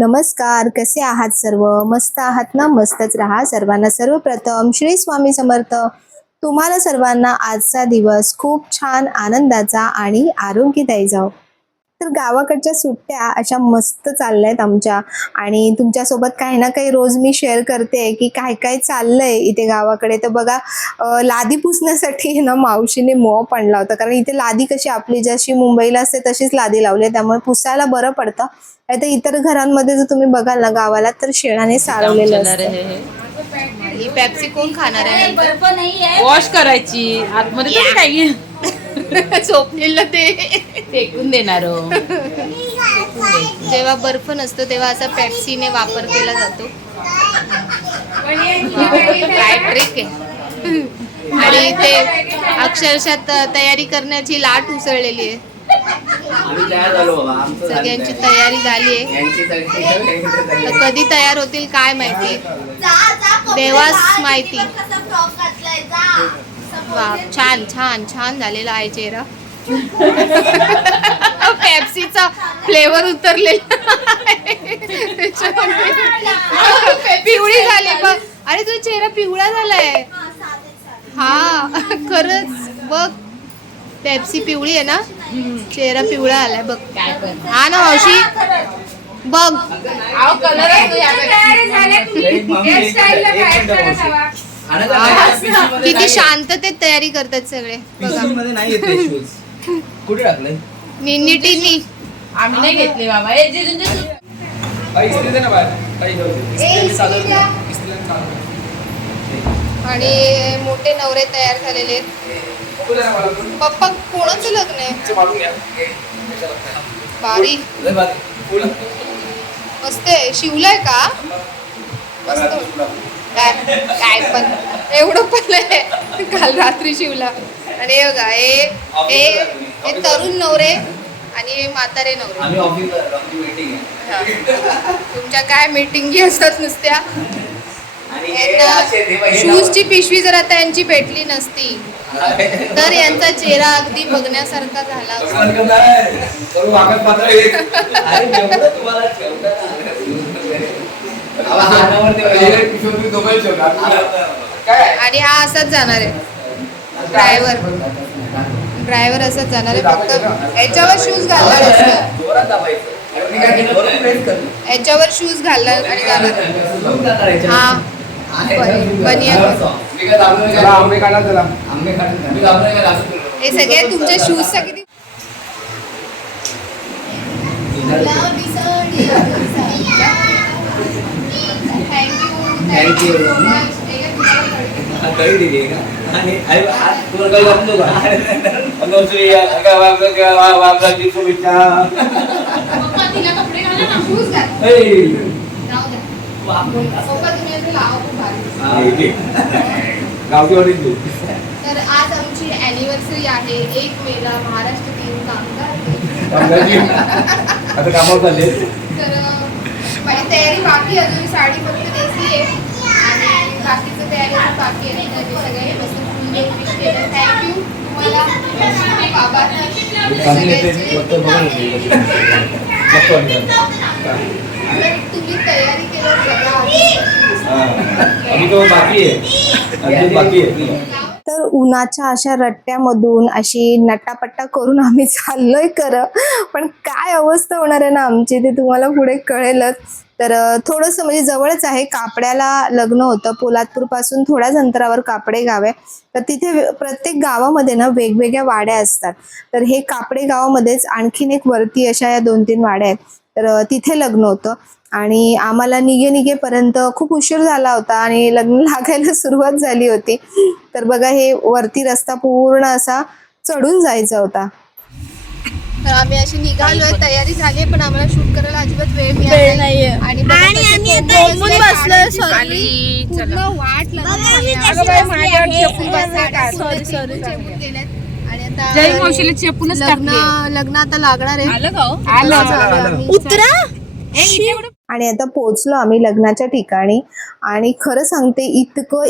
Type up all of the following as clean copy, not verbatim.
नमस्कार. कसे आहात सर्व? मस्त आहात ना? मस्तच राहा. सर्वांना सर्वप्रथम श्री स्वामी समर्थ. तुम्हाला सर्वांना आजचा दिवस खूप छान आनंदाचा आणि आरोग्यदायी जाओ. तर गावाकडच्या सुट्ट्या अशा मस्त चालल्यात आमच्या आणि तुमच्यासोबत काही ना काही रोज मी शेअर करते की काय काय चाललंय इथे गावाकडे. तर बघा, लादी पुसण्यासाठी ना मावशीने मॉप आणला होता, कारण इथे लादी कशी आपली जशी मुंबईला असते तशीच लादी लावली आहे, त्यामुळे पुसायला बरं पडतं. आता इतर घरांमध्ये जर तुम्ही बघाल ना गावाला, तर शेणाने सारवलेलं असतं. ही पेप्सी कोण खाणार आहे? बर्फ नाही आहे. वॉश करायची आतमध्ये तरी काही स्वप्नीलला ते फेकून देणार हो. जेव्हा बर्फ नसतो तेव्हा असा पेप्सीने वापर केला जातो. काय ट्रिक आहे. आणि ते अक्षरशः तयारी करण्याची लाट उसळलेली आहे. आम्ही तयार झालो बाबा. आमचं झालं सगळ्यांची तयार. तयारी झाली आहे. यांची तयारी. कधी तयार होतील काय माहिती, देवास माहिती. वा, छान छान छान झालेला आहे चेहरा. पेप्सीचा फ्लेवर उतरलेला पिवळी झाली बघ. अरे तुझा चेहरा पिवळा झालाय. हा खरंच बघ, पेप्सी पिवळी आहे ना, चेहरा पिवळा आलाय बघ. हा ना मावशी, बघ कलर किती शांततेत तयारी करतात सगळे बघा. मध्ये नाही येते शूज. कुठे टाकले? निन्नीटीनी. आम्ही नाही घेतले बाबा. काही इस्त्री दे ना बाहेर. काही जाऊ दे. इस्त्री चालू दे. इस्त्री चालू दे. आणि मोठे नवरे तयार झालेले आहेत. कुठे ना मला तू? पप्पा कोणाचं लग्न आहे? ते मारून घ्या. बारी लय भारी. फुल. मस्त आहे. शिवलाय का? मस्त. काय काय पण एवढं पण आहे. काल रात्री शिवला. आणि हे बघा, हे तरुण नवरे आणि म्हातारे नवरे. आम्ही ऑफिसला मीटिंग आहे. हा. तुमच्या काय मीटिंगी असतात नुसत्या. आणि हे असे देवा हे शूजची पिशवी जर आता यांची भेटली नसती तर यांचा चेहरा अगदी बघण्यासारखा झाला असता. करू वागत पात्र एक. अरे जेवढं तुम्हाला ठेवलं काय आणि हा असाच जाणार आहे. ड्रायव्हर असाच जाणार आहे. फक्त याच्यावर शूज घालणार असतं. जोरात दाबायचं. वरून प्रेस कर. याच्यावर शूज घालणार आणि जाणार. हा बनियन. आंबे काढा चला. आंबे काढा. हे सगळे तुमच्या शूजचा किती थँक्यू. कळी दिली का? आणि तुला काही वाटतो का? शुभेच्छा. शूज घाल. जाऊ द्या. पप्पा तुम्ही असं लावा खूप भारी. गावठी वाटी देऊ. तर आज आमची अॅनिव्हर्सरी आहे. 1 मेला महाराष्ट्र दिन कामगार दिन. आता कामावर चालले. तर माझी तयारी बाकी आहे. अजून साडी फक्त नेसली आहे आणि बाकीचं तयारी अजून बाकी आहे. तर ते सगळे मस्त फुल देऊन विश केलं. थँक्यू तुम्हाला बाबा. तुम्ही तयारी केलं बाकी आहे. तर उन्हाच्या अशा रट्ट्यामधून अशी नटापट्टा करून आम्ही चाललोय खरं, पण काय अवस्था होणार आहे ना आमची ते तुम्हाला पुढे कळेलच. तर थोडंसं म्हणजे जवळच आहे, कापड्याला लग्न होतं. पोलादपूर पासून थोड्याच अंतरावर कापडे गाव आहे. तर तिथे प्रत्येक गावामध्ये ना वेगवेगळ्या वाड्या असतात. तर हे कापडे गावामध्येच आणखीन एक वरती अशा या 2-3 वाड्या आहेत. तर तिथे लग्न होतं आणि आम्हाला निघेपर्यंत खूप उशीर झाला होता आणि लग्न लागायला सुरुवात झाली होती. तर बघा, हे वरती रस्ता पूर्ण असा चढून जायचा होता. तर आम्ही अशी निघालोय. तयारी झाली पण आम्हाला शूट करायला अजिबात वेळ मिळाला नाहीये. आणि आम्ही आता बसलोय. पूर्ण वाट लागली. आणि आता जय मावशीला चेपूनच लग्न आता लागणार आहे. उतरा. आणि आता पोहोचलो आम्ही लग्नाच्या ठिकाणी आणि खरं सांगते,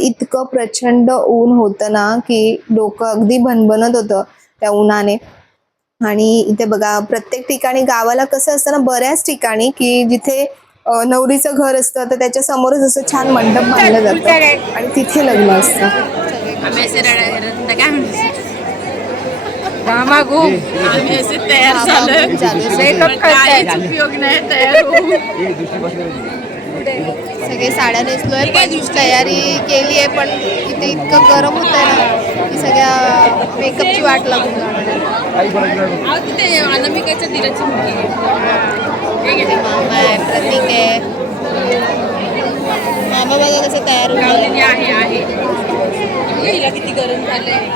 इतकं प्रचंड ऊन होतं ना की डोकं अगदी भणभणत होतं त्या उन्हाने. आणि इथे बघा, प्रत्येक ठिकाणी गावाला कसं असतं ना, बऱ्याच ठिकाणी की जिथे नवरीचं घर असतं तर त्याच्या समोरच असं छान मंडप बांधलं जातं आणि तिथे लग्न असतं. आम्ही असे काय म्हणतो मामा गो आम्ही असे तयार झालोय मेकअप काहीच उपयोग नाही तयार होऊन. सगळे साड्या नेसलोय पण तयारी केली आहे, पण इथे इतकं गरम होत आहे ना की सगळ्या मेकअपची वाट लागून जाणार. तिथे अनामिकाच्या दिराची मुलगी इथे मामा आहे, प्रतीक आहे. मामा बघा कसं तयार होतं. आहे हिला किती गरम झालंय.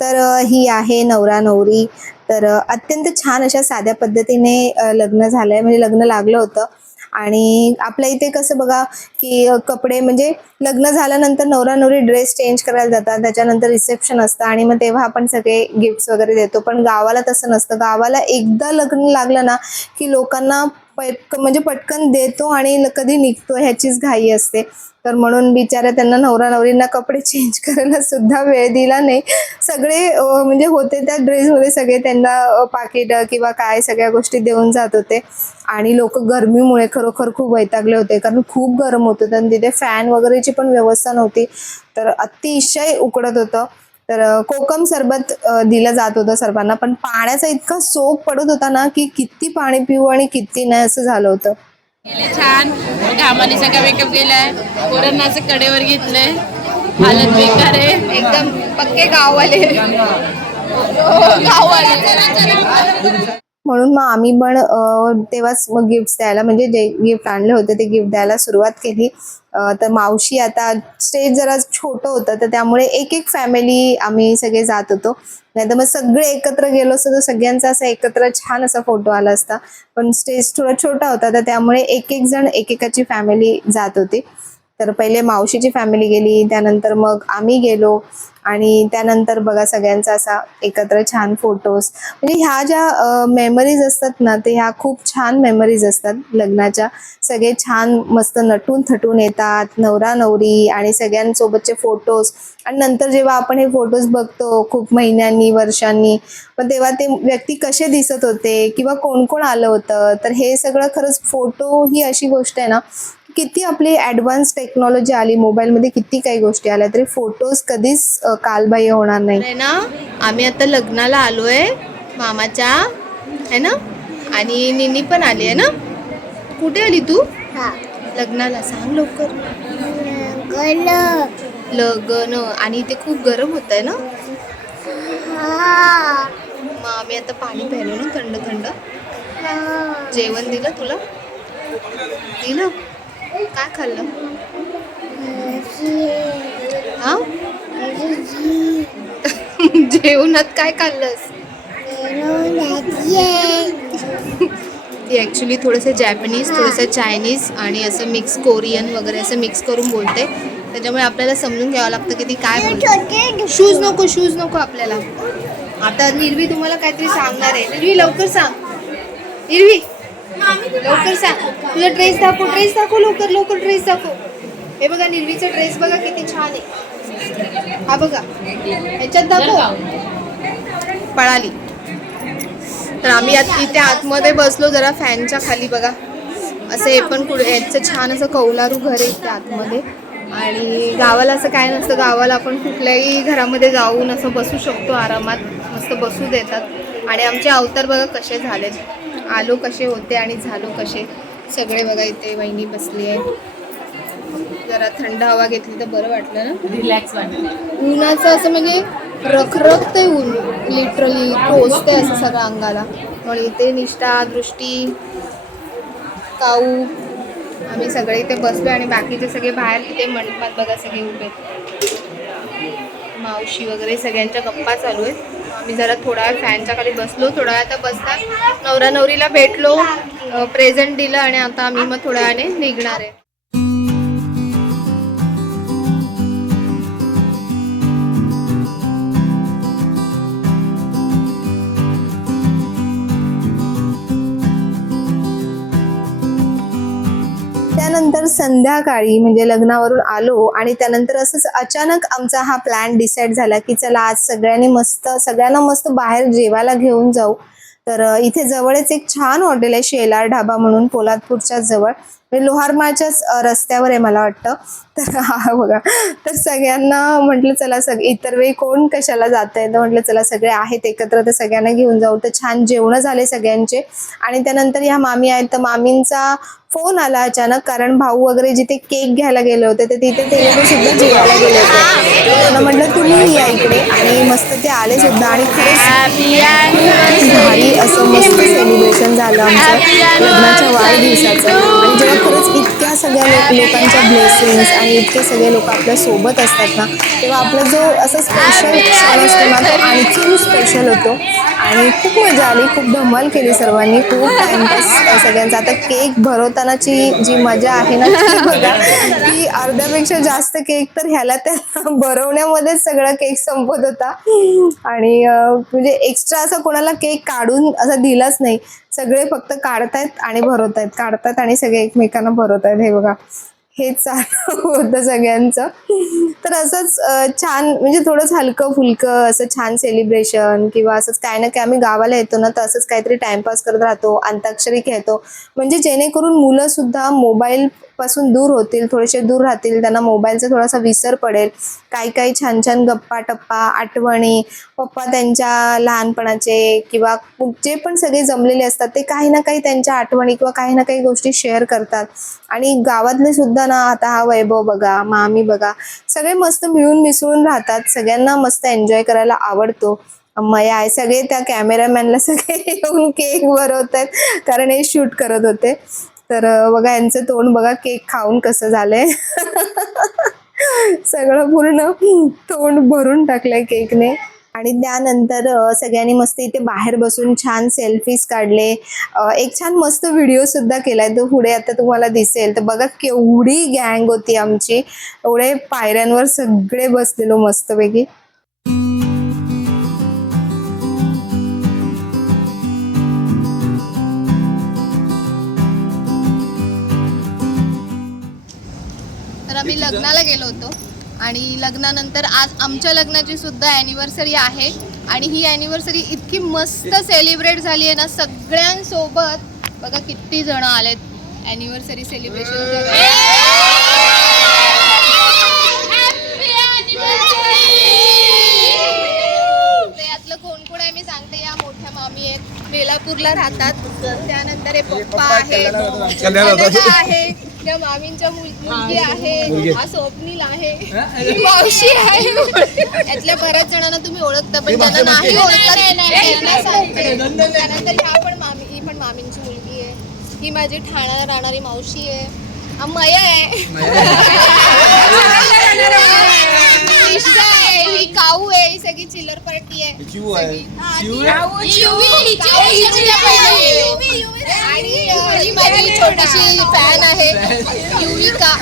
तर ही आहे नवरा नवरी. तर अत्यंत छान अशा साध्या पद्धतीने लग्न झालंय, म्हणजे लग्न लागलं होतं. आणि आपल्या इथे कसं बघा की कपडे म्हणजे लग्न झाल्यानंतर नवरा नवरी ड्रेस चेंज करायला जातात, त्याच्यानंतर रिसेप्शन असतं आणि मग तेव्हा आपण सगळे गिफ्ट्स वगैरे देतो. पण गावाला तसं नसतं. गावाला एकदा लग्न लागलं ना की लोकांना म्हणजे पटकन देतो आणि कधी निघतो ह्याचीच घाई असते. तर म्हणून बिचाऱ्या त्यांना नवरा नवरींना कपडे चेंज करायला सुद्धा वेळ दिला नाही. सगळे म्हणजे होते त्या ड्रेसमध्ये सगळे त्यांना पाकिट किंवा काय सगळ्या गोष्टी देऊन जात होते. आणि लोक गरमीमुळे खरोखर खूप वैतागले होते, कारण खूप गरम होत होतं आणि तिथे फॅन वगैरेची पण व्यवस्था नव्हती. तर अतिशय उकडत होतं. तर कोकम सरबत दिलं जात होतं सर्वांना, पण पाण्याचा इतका सोक पडत होता ना की किती पाणी पिऊ आणि किती नाही असं झालं होतं. गेले छान घामाने सगळा मेकअप गेलाय. पोरांना असं कडेवर घेतलंय. हालत बेकार आहे एकदम पक्के गाववाले. म्हणून मग आम्ही पण तेव्हाच मग गिफ्ट द्यायला, म्हणजे जे गिफ्ट आणले होते ते गिफ्ट द्यायला सुरुवात केली. तर मावशी, आता स्टेज जरा छोटं होतं तर त्यामुळे एक एक फॅमिली आम्ही सगळे जात होतो. नाही तर मग सगळे एकत्र गेलो असतो तर सगळ्यांचा असा एकत्र छान असा फोटो आला असता. पण स्टेज थोडा छोटा होता तर त्यामुळे एक एक जण एकेकाची फॅमिली जात होती. तर पहिले मावशीची फॅमिली गेली, त्यानंतर मग आम्ही गेलो आणि त्यानंतर बघा सगळ्यांचा असा एकत्र छान फोटोज. म्हणजे ह्या ज्या मेमरीज असतात ना ते ह्या खूप छान मेमरीज असतात लग्नाच्या. सगळे छान मस्त नटून थटून येतात, नवरा नवरी आणि सगळ्यांसोबतचे फोटोज. आणि नंतर जेव्हा आपण हे फोटोज बघतो खूप महिन्यांनी वर्षांनी, पण तेव्हा ते व्यक्ती कसे दिसत होते किंवा कोण कोण आलं होतं, तर हे सगळं खरंच फोटो ही अशी गोष्ट आहे ना, किती आपली ॲडव्हान्स टेक्नॉलॉजी आली, मोबाईलमध्ये किती काही गोष्टी आल्या तरी फोटोज कधीच कालबाह्य होणार नाही. आहे ना, आम्ही आता लग्नाला आलोय मामाच्या, है ना, आणि निनी पण आली आहे ना. कुठे आली तू लग्नाला? सांग लवकर. लग्न. आणि इथे खूप गरम होत आहे ना. मग आम्ही आता पाणी प्यायलो ना थंड थंड. जेवण दिलं तुला? दिलं? काय खाल्लं? हा जेवणात काय खाल्लंस? ती ॲक्च्युली थोडंसं जॅपनीज, थोडंसं चायनीज आणि असं मिक्स कोरियन वगैरे असं मिक्स करून बोलते. त्याच्यामुळे आपल्याला समजून घ्यावं लागतं की ती काय बोलते. शूज नको आपल्याला. आता निर्वी तुम्हाला काहीतरी सांगणार आहे. निर्वी लवकर सांग. निर्वी लवकर सांग. तुझा ड्रेस दाखव लवकर ड्रेस दाखव. हे बघा निर्वीचा ड्रेस बघा किती छान आहे. हा बघा ह्याच्यात दाखव. पळाली. तर आम्ही इथे आतमध्ये बसलो जरा फॅनच्या खाली. बघा असं हे पण याचं छान असं कौलारू घर आहे इथे आतमध्ये. आणि गावाला असं काय नसतं. गावाला आपण कुठल्याही घरामध्ये जाऊन असं बसू शकतो आरामात, मस्त बसू देतात. आणि आमचे अवतार बघा कसे झालेत. आलो कसे होते आणि झालो कसे सगळे. बघा इथे वहिनी बसली आहे. जरा थंड हवा घेतली तर बरं वाटलं ना, रिलॅक्स वाटलं. उन्हाचं असं म्हणजे रखरखतंय ऊन, लिटरली टोचतंय असं सगळं अंगाला. म्हणून इथे निष्ठा, दृष्टी, काऊ, आम्ही सगळे इथे बसलो आणि बाकीचे सगळे बाहेर तिथे मंडपात बघा सगळे उभे. मावशी वगैरे सगळ्यांच्या गप्पा चालू आहेत. आम्ही जरा थोडा वेळ फॅनच्या खाली बसलो. थोडा वेळ आता बसतात. नवरा नवरीला भेटलो, प्रेझेंट दिलं आणि आता आम्ही मग थोड्या वेळाने निघणार आहे. त्यानंतर संध्याकाळी म्हणजे लग्नावरून आलो आणि त्यानंतर असंच अचानक आमचा हा प्लॅन डिसाईड झाला की चला आज सगळ्यांना मस्त बाहेर जेवायला घेऊन जाऊ. तर इथे जवळच एक छान हॉटेल आहे, शेलार ढाबा म्हणून, पोलादपूरच्या जवळ, म्हणजे लोहारमाळच्याच रस्त्यावर आहे मला वाटतं. तर हा बघा, तर सगळ्यांना म्हटलं चला, इतर वेळी कोण कशाला जात आहे, तर म्हटलं चला सगळे आहेत एकत्र तर सगळ्यांना घेऊन जाऊ. तर छान जेवणं झाले सगळ्यांचे. आणि त्यानंतर ह्या मामी आहेत, तर मामींचा फोन आला अचानक, कारण भाऊ वगैरे जिथे केक घ्यायला गेले होते तर तिथे ते लोक सुद्धा जेवायला गेले होते. तर त्यांना म्हटलं तुम्ही या इकडे, आणि मस्त ते आले सुद्धा. आणि खरंच भारी असं मस्त सेलिब्रेशन झालं आमचं लग्नाच्या वाढदिवसाचं. आणि जेव्हा खरंच इतक्या सगळ्या लोकांच्या ब्लेसिंग्स आणि इतके सगळे लोक आपल्या सोबत असतात ना, तेव्हा आपला जो असं स्पेशल क्षण असतो ना, तो आणखीन स्पेशल होतो. आणि खूप मजा आली, खूप धमाल केली सर्वांनी, खूप टाइमपास सगळ्यांचा. आता केक भरवतानाची जी मजा आहे ना, ती बघा, की अर्ध्यापेक्षा जास्त केक तर ह्याला त्या भरवण्यामध्येच सगळा केक संपत होता. आणि म्हणजे एक्स्ट्रा असं कोणाला केक काढून असा दिलाच नाही, सगळे फक्त काढतायत आणि भरवतायत, काढतात आणि सगळे एकमेकांना भरवतायत. हे बघा, हेच चालू होतं सगळ्यांचं. तर असंच छान, म्हणजे थोडंच हलकं फुलकं असं छान सेलिब्रेशन, किंवा असंच काय ना काय, आम्ही गावाला येतो ना तर असंच काहीतरी टाइमपास करत राहतो, अंताक्षरी खेळतो, म्हणजे जेणेकरून मुलं सुद्धा मोबाईल पासून दूर होतील, थोडेसे दूर राहतील, त्यांना मोबाईलचा थोडासा विसर पडेल. काही काही छान छान गप्पा टप्पा, आठवणी, पप्पा त्यांच्या लहानपणाचे किंवा जे पण सगळे जमलेले असतात ते काही ना काही त्यांच्या आठवणी किंवा काही ना काही गोष्टी शेअर करतात. आणि गावातले सुद्धा ना, आता हा वैभव बघा, मामी बघा, सगळे मस्त मिळून मिसळून राहतात, सगळ्यांना मस्त एन्जॉय करायला आवडतो. मया आहे, सगळे त्या कॅमेरामॅनला सगळे येऊन केक भरवत आहेत, कारण हे शूट करत होते. तर बघा यांचं तोंड बघा केक खाऊन कसं झालंय. सगळं पूर्ण तोंड भरून टाकलंय केकने. आणि त्यानंतर सगळ्यांनी मस्त इथे बाहेर बसून छान सेल्फीज काढले. एक छान मस्त व्हिडिओ सुद्धा केलाय, तो पुढे आता तुम्हाला दिसेल. तर बघा केवढी गँग होती आमची, एवढे पायऱ्यांवर सगळे बसलेलो मस्तपैकी. तर आम्ही लग्नाला गेलो होतो, आणि लग्नानंतर आज आमच्या लग्नाची सुद्धा ॲनिव्हर्सरी आहे. आणि ही ॲनिव्हर्सरी इतकी मस्त सेलिब्रेट झाली आहे ना सगळ्यांसोबत. बघा किती जण आलेत ॲनिव्हर्सरी सेलिब्रेशन करायला. यातलं कोण कोण आहे मी सांगते. या मोठ्या मामी आहेत, बेलापूरला राहतात. त्यानंतर हे पप्पा आहेत, अनघा आहे, त्या मामींच्या मुलगी आहे, हा स्वप्नील आहे, ही मावशी आहे. यातल्या बऱ्याच जणांना तुम्ही ओळखता, पण ज्यांना नाही ओळखत त्यांना सांगते. त्यानंतर ह्या पण मामी, ही पण मामींची मुलगी आहे, ही माझी ठाण्याला राहणारी मावशी आहे, हा मया आहे, निशा आहे, ही काऊ आहे, ही सगळी चिल्लर पार्टी आहे. आणि ही माझी छोटीशी फॅन आहे, युविका.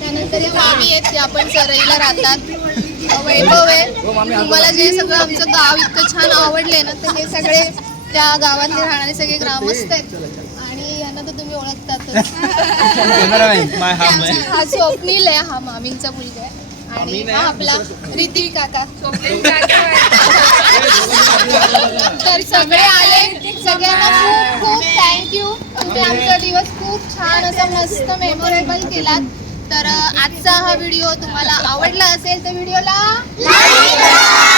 त्यानंतर ही मामी आहेत, त्या पण सरईला राहतात. वैभव आहे. तुम्हाला जे सगळं आमचं गाव इतकं छान आवडले ना, तर हे सगळे त्या गावातले राहणारे सगळे ग्रामस्थ आहेत. आणि यांना तर तुम्ही ओळखतातच. हा स्वप्नील आहे, हा मामींचा मुलगा आहे. आणि हा आपला ऋतिक काका. तर सगळे आले, सगळ्यांना खूप खूप थँक्यू. तुम्ही आमचा दिवस खूप छान असा मस्त मेमोरेबल केलात. तर आजचा हा व्हिडिओ तुम्हाला आवडला असेल तर व्हिडिओला लाईक करा.